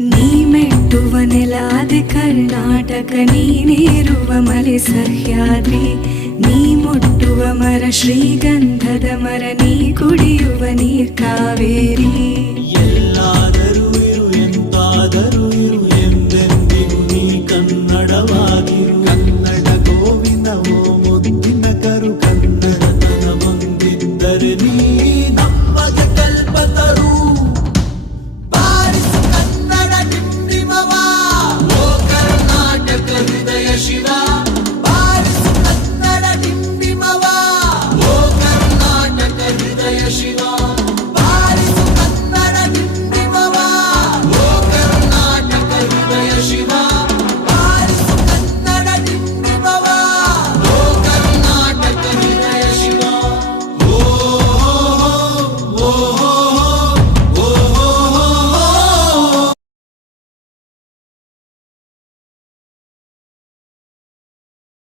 ನೀ ಮೆಟ್ಟುವ ನೆಲಾದೆ ಕರ್ನಾಟಕ, ನೀನೇರುವ ಮಲೆ ಸಹ್ಯಾದ್ರಿ, ನೀ ಮುಟ್ಟುವ ಮರ ಶ್ರೀಗಂಧದ ಮರ, ನೀ ಕುಡಿಯುವ ನೀರ್ ಕಾವೇರಿ. ಎಲ್ಲ